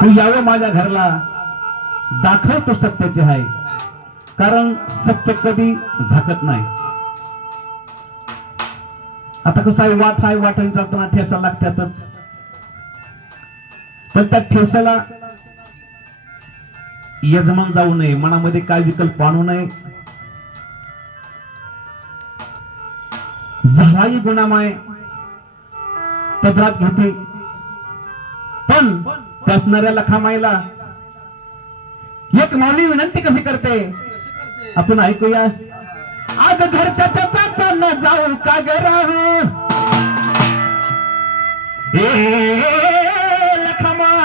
तू यावं माझ्या घरला. दाखव तो सत्याचे आहे कारण सत्य कधी झाकत नाही. आता कसं आहे वाट आहे वाटाने चालताना ठेसा लागतातच. पण त्या ठेसाला यजमान जाऊ नये मनामध्ये काय विकल्प आणू नये. झालाही गुणामाय पदरात घेते. पण त्यासणाऱ्या लखामाईला. एक माऊली विनंती कशी करते? आपण ऐकूया. आज घरच्या त्याचा जाऊ का ग राहू? ए लखमाय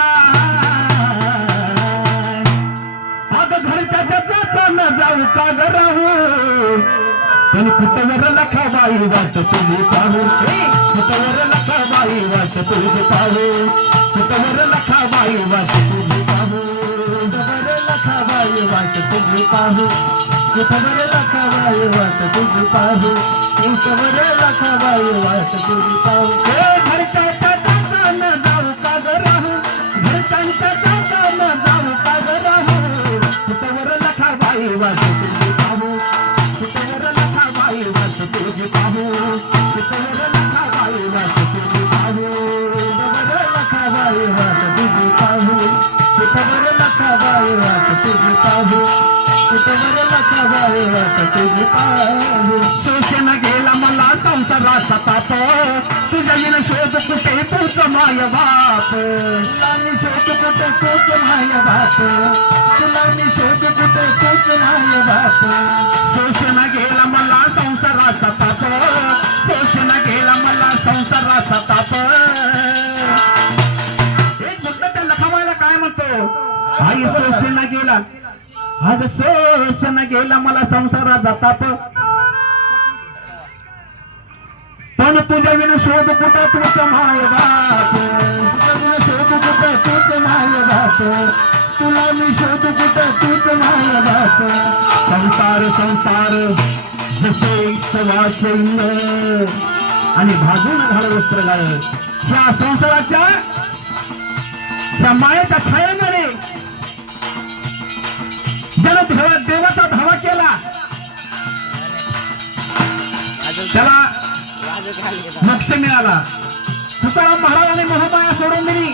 आज घरच्या त्याचा न जाऊ का ग राहू? पण कुठवर लखाबाई वाट तुम्ही पाहू? कुठवर लखाबाई वाट तुम्ही पाहू? कुठवर लखाबाई वाट तुम्ही पाहू कुठवर लखाबाई वाट तुम्ही पाहू घरच्या ताता जाऊ का राहू घरच्यांच्या ताता जाऊ का राहू कुठवर लखाबाई वाट लखाबाई वाट तुम्ही पाहू शोषण गेला मला संसाराचा ताप तुझ्या विन शोध कुठे तूच माय बाप तुला मी शोध कुठे तूच माय बाप तुला मी शोध कुठे तूच माय बाप शोषण गेला आम्हाला संसारात जातात. पण तुझ्या विन शोध कुठं तूच माय तुझ्या शोध कुठं तूच माय तुला मी शोध कुठं तूच माय संसार संसार जसे सवाचैन आणि भाजून झालं वस्त्र गाळ ह्या संसाराच्या त्या मायाच्या छायाने मोक्ष मिळाला. तुकाराम महाराजांनी महामाया सोडून दिली.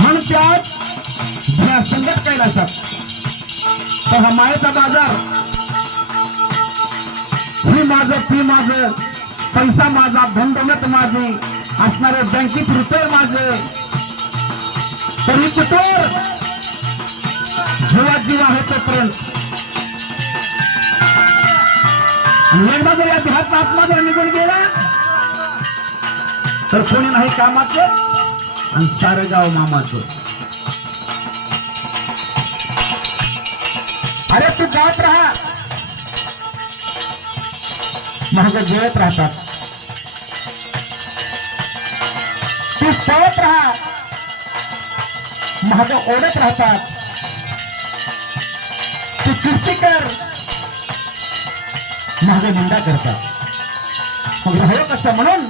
म्हणून त्यात संगत कैलासात तर हा मायेचा बाजार. ही माझ ती माझ पैसा माझा धनदौलत माझी असणारे बँकेत रुपये माझे. तरी कुठवर जीवा जीव आहे तोपर्यंत जर या देहात आत्मा जर निघून गेला. तर कोणी नाही कामाचं आणि सारं गाव मामाचं. अरे तू जात राहा. माझं जेवत राहतात. तू पळत राहा. माझं ओढत राहतात. तू कृती कर. महाग निंदा करतात मग राहावं कसं म्हणून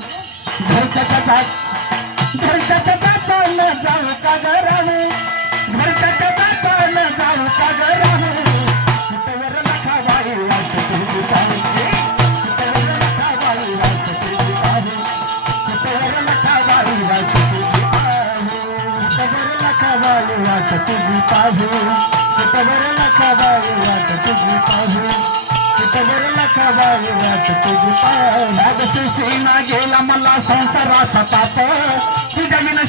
घरच्या जात घरच्या जात न जाऊ का ग राहू? घरच्या जात न जाऊ का ग राहू? वाट तुझी पाहू कुठवर लखाबाई वाट तुझी पाहू कुठवर लखाबाई वाट तुझी पाहू कुठवर गेला मला संसाराचा ताप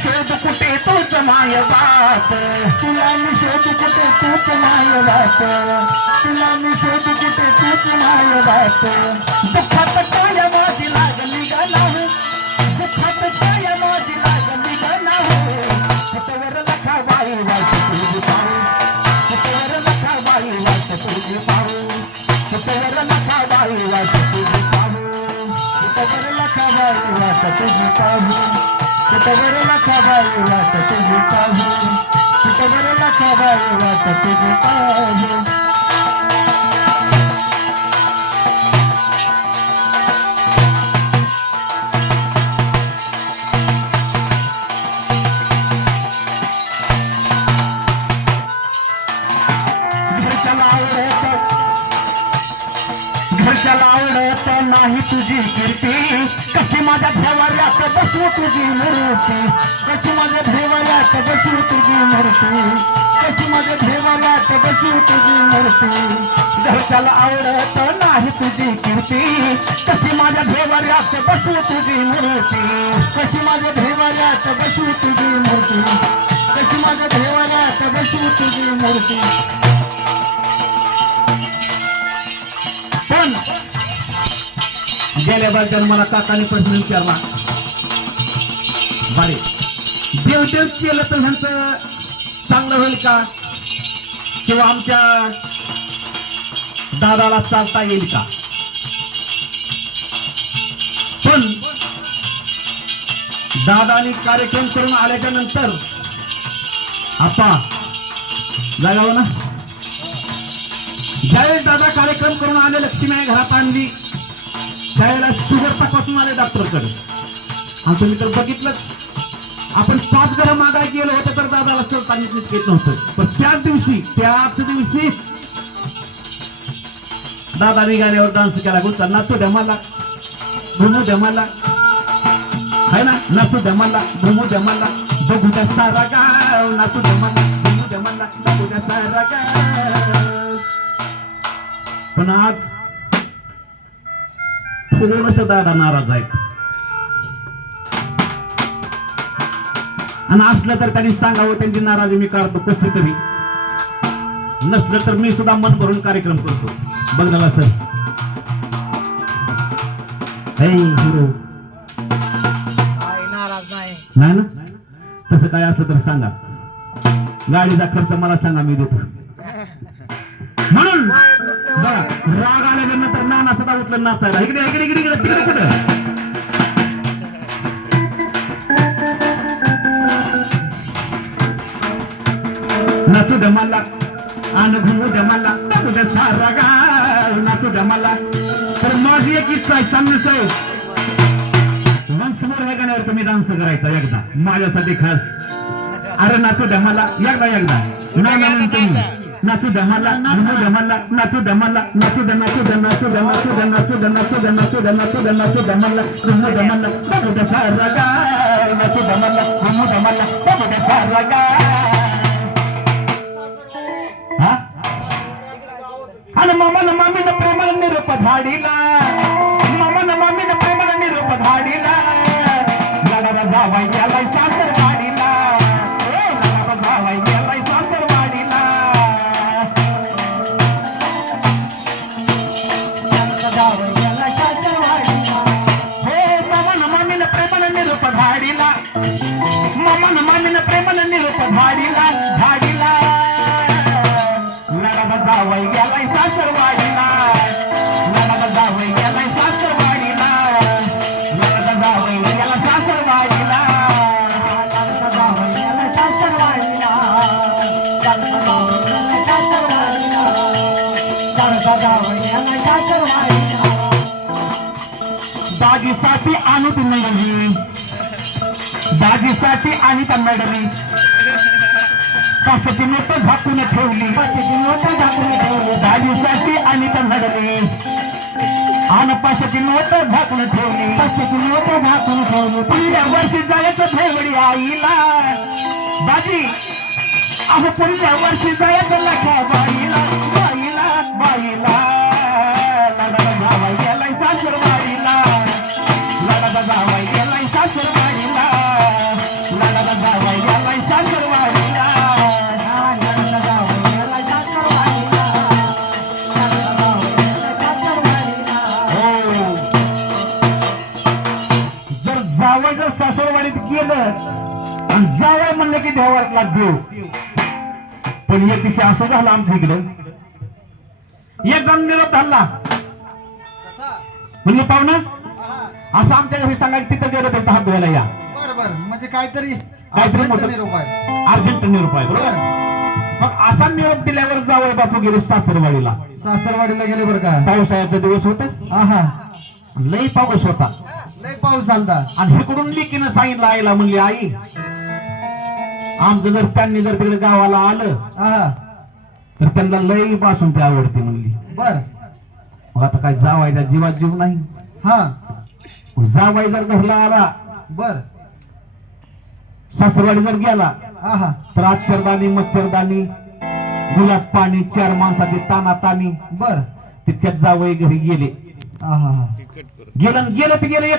शोध कुठे तूच माय बाप तुला मी शोध कुठे तूच माय बाप तुला मी शोध कुठे तूच माय बाप दुःखात काय माझी लागली गलाहू. तुझी पाहू कुठवर लखाबाई वाट तुझी पाहू कुठवर लखाबाई वाट तुझी पाहू माझ्या देवाऱ्यात बसू तुझी मूर्ती. कशी माझ्या देवाऱ्यात बसू तुझी मूर्ती. कशी माझ्या देवाऱ्यात बसू तुझी मूर्ती. घरच्याला आवडत नाही तुझी कीर्ती कशी माझ्या देवाऱ्यात बसू तुझी मूर्ती. कशी माझ्या देवाऱ्यात बसू तुझी मूर्ती. कशी माझ्या देवाऱ्यात बसू तुझी मूर्ती. गेल्याबद्दल मला काकाने प्रश्न विचारला. बरे देवदेव केलं तर ह्यांचं चांगलं होईल का? किंवा आमच्या दादाला चालता येईल का? पण दादानी कार्यक्रम करून आल्याच्यानंतर आपा जागाव ना. ज्यावेळेस दादा कार्यक्रम करून आले लक्ष्मी आहे घरात आणली त्यावेळेला शुगर तपासून आले डॉक्टरकडे आणि तुम्ही तर बघितलं आपण पाच घरं मागाय गेलो होतं तर दादाला सर सांगितलं येत नव्हतं. पण त्याच दिवशी त्याच दिवशी दादा निघाल्यावर डान्स केला. गुंता नाचू द्या भूमू घुमू है ना? नाचू द्या भूमू घुमू बघू द्या सारा गाव. नाचू द्या भूमू घुमू बघू द्या सारा गाव. पण आज दादा नाराज आहेत आणि असलं तर त्यांनी सांगावं त्यांची नाराजी मी काढतो कसं तरी. नसलं तर मी सुद्धा मन भरून कार्यक्रम करतो. बघ सर. नाही. ना? तसं काय असलं तर सांगा. गाडीचा खर्च मला सांगा मी देतो. म्हणून राग आल्यानंतर ना नासता उचलून नाचायला. इकडे इकडे इकडे इकडे तिकडे कुठं नातू जमाला अनुभव जमाला नातू सारा गाव नातू जमाला तर माझी एक इच्छा आहे चांगली साहेब. मग समोर ह्या गाण्यावर तुम्ही डान्स करायचा एकदा माझ्यासाठी खास. अरे नातू जमाला एकदा एकदा. नाही म्हणून तुम्ही. मी. नाचू द्या मला घुमू द्या मला नाचू द्या मला नाचू द्या नाचू द्या नाचू द्या नाचू द्या नाचू द्या नाचू द्या नाचू द्या नाचू द्या नाचू द्या मला घुमू द्या दागीसाठी आणू तुम्ही. दागीसाठी आणि कन्नडली कशाची नोट झाकून ठेवली? कशाची नोट झाकून ठेवली? दाजीसाठी आणि कन्नडली आणि पाशाची नोट झाकून ठेवली? पाशाची नोट झाकून ठेवली? पहिल्या वर्षी जायचं ठेवली आईला. बाजी अहो पुढच्या वर्षी जायचं लखा बाईला बाईला बाईला. सासरवाडीत गेलं जावं म्हणलं की देवाला देव. पण एक दिवशी असं झालं आमच्या इकडं. एक जण निरोप धरला. म्हणजे पाहुणा असं आमच्या घरी सांगायचं तिथं गेलं त्यांचा हात धुवायला या. बर बर. म्हणजे काहीतरी काहीतरी मोठं- निरोप आहे. अर्जंट निरोप आहे बरोबर? मग असा निरोप दिल्यावर जावं बापू गेले सासरवाडीला. सासरवाडीला गेले बरं का? पावसाळ्याचा दिवस होता. आहा. लई पाऊस होता. लय पाऊस झालता. आणि इकडून लिकीनं सांगितलं आईला म्हणली आई आमचं जर त्यांनी जर तिकडे गावाला आलं तर त्यांना लई पासून ती आवडते म्हणली. बर. मग आता काय जावायचा जीवात जीव नाही. हा. जावाई जर घरला आला बर. सासरवाडी जर गेला तर आश्चरदानी मच्छरदानी गुलास पाणी चार माणसाची ताना तानी बर. तितक्यात जावई घरी गेले. गेलं गेलं ते गेलं